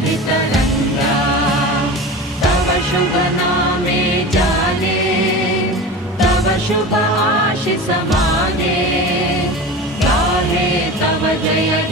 तरंगा तव शुभ नामे जाने तव शुभ आशीष माने गाहे तव जय